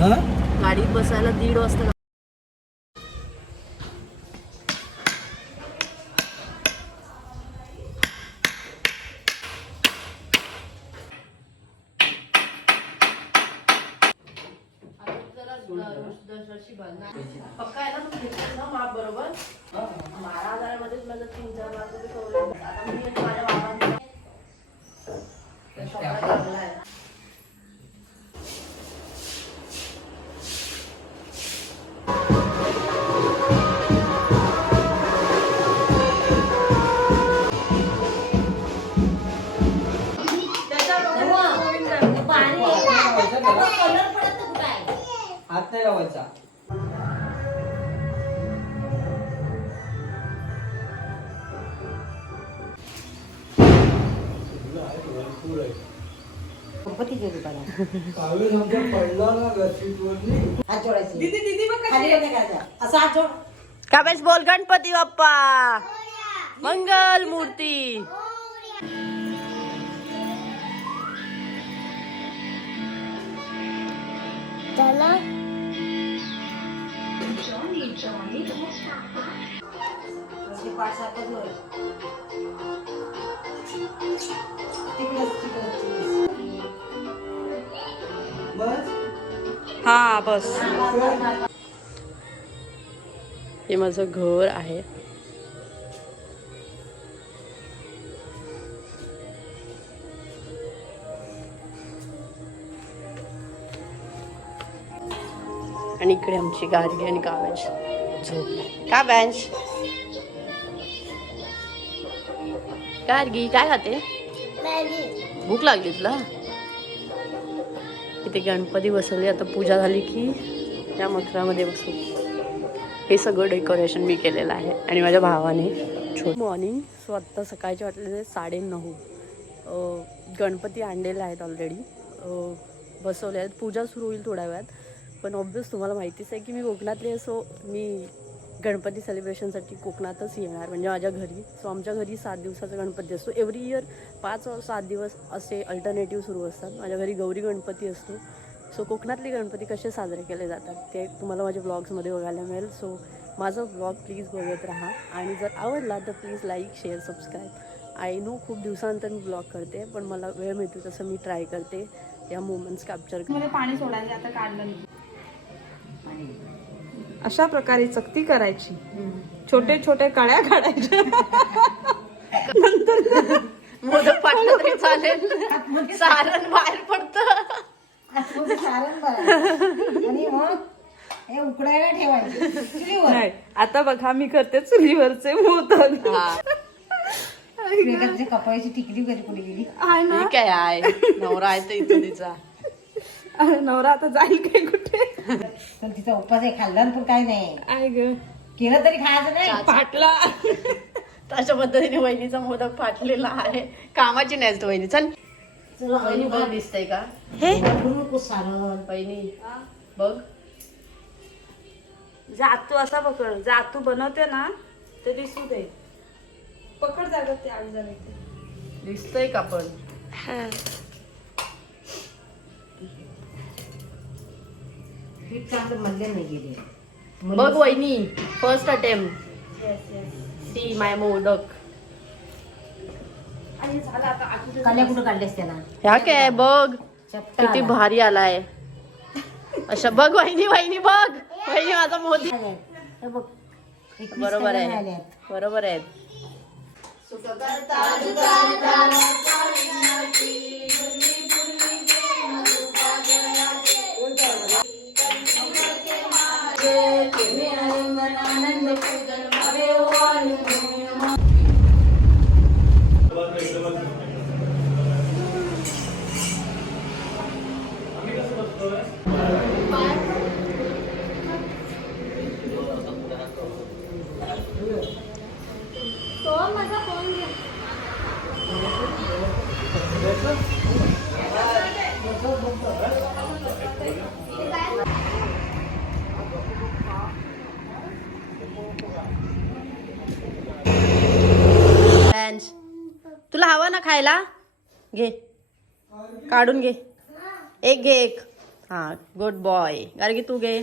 गाडीत बसायला 1:30 वाजता. पक्का आहे ना तू घेतलं ना माप बरोबर 12,000 मध्ये तुला जर 3-4 लाख रुपये कवरेज. आता मी माझ्या बाबांना हात नाही लावायचा. का बेस बोल गणपती बाप्पा मंगल मूर्ती. चला हा बस. हे माझं घर आहे. आणि इकडे आमची गार्गी आणि काव्यांश झोपले. का बँच गार्गी काय खाते? भूक लागली तुला? इथे गणपती बसवले. आता पूजा झाली की या मखरामध्ये बसू. हे सगळं डेकोरेशन मी केलेलं आहे आणि माझ्या भावाने. मॉर्निंग. सो आत्ता सकाळचे वाटले 9:30. गणपती आणलेले आहेत ऑलरेडी, बसवले आहेत. पूजा सुरू होईल थोड्या वेळात. पण ऑब्वियस तुम्हाला माहितीच आहे की मी कोकणातली. सो मी गणपती सेलिब्रेशनसाठी कोकणातच येणार, म्हणजे माझ्या घरी. सो आमच्या घरी 7 दिवसाचा गणपती असतो. एव्हरी इयर 5-7 दिवस असे अल्टरनेटिव्ह सुरू असतात. माझ्या घरी गौरी गणपती असतो. सो कोकणातले गणपती कसे साजरे केले जातात ते तुम्हाला माझ्या ब्लॉग्समध्ये बघायला मिळेल. सो माझा ब्लॉग प्लीज बघत राहा आणि जर आवडला तर please like, share, subscribe. I know खूप दिवसानंतर मी ब्लॉग करते, पण मला वेळ मिळतो तसं मी ट्राय करते या मोमेंट्स कॅप्चर. पाणी सोडायचे. आता काढलं अशा प्रकारे चकती करायची. छोटे छोटे कळ्या काढायच्या. नंतर मोदक पाडलं तरी चालेल, सारण बाहेर पडतं. आणि मग हे उकडायला ठेवायचे. नाही आता बघा मी करते चुलीवरचे मोदक. कपाळीची टिकली कधी कुठे गेली आहे ना? ठीक आहे नवरा आहे तर इथं तिचा. नवरा आता जाईल काय कुठे? तर तिचा उपवास आहे, खाल्ला पण काय नाही. आहे ग, केलं तरी खायचं नाही. फाटला. तशा पद्धतीने वहिनीचा मोदक फाटलेला आहे. कामाची नाही वहिनी. चल वहिनी बघ दिसतंय का हे? सारण वहिनी बघ. जातू असा पकड. जातू बनवते ना ते दिसू दे. पकड जागा ते आग झाले दिसतंय का पण? पीठ चांगलं म्हणले नाही गेले. बघ वहिनी, first attempt. See my modak. कल्या कुठं काढलेस त्याला? ह्या काय बघ किती भारी आलाय. अशा बघ वहिनी, वहिनी बघ. वहिनी माझा मोदक बरोबर आहे, बरोबर आहे. तुला हवा ना खायला? घे, काढून घे. एक घे, एक. हा गुड बॉय गार्गी तू घे.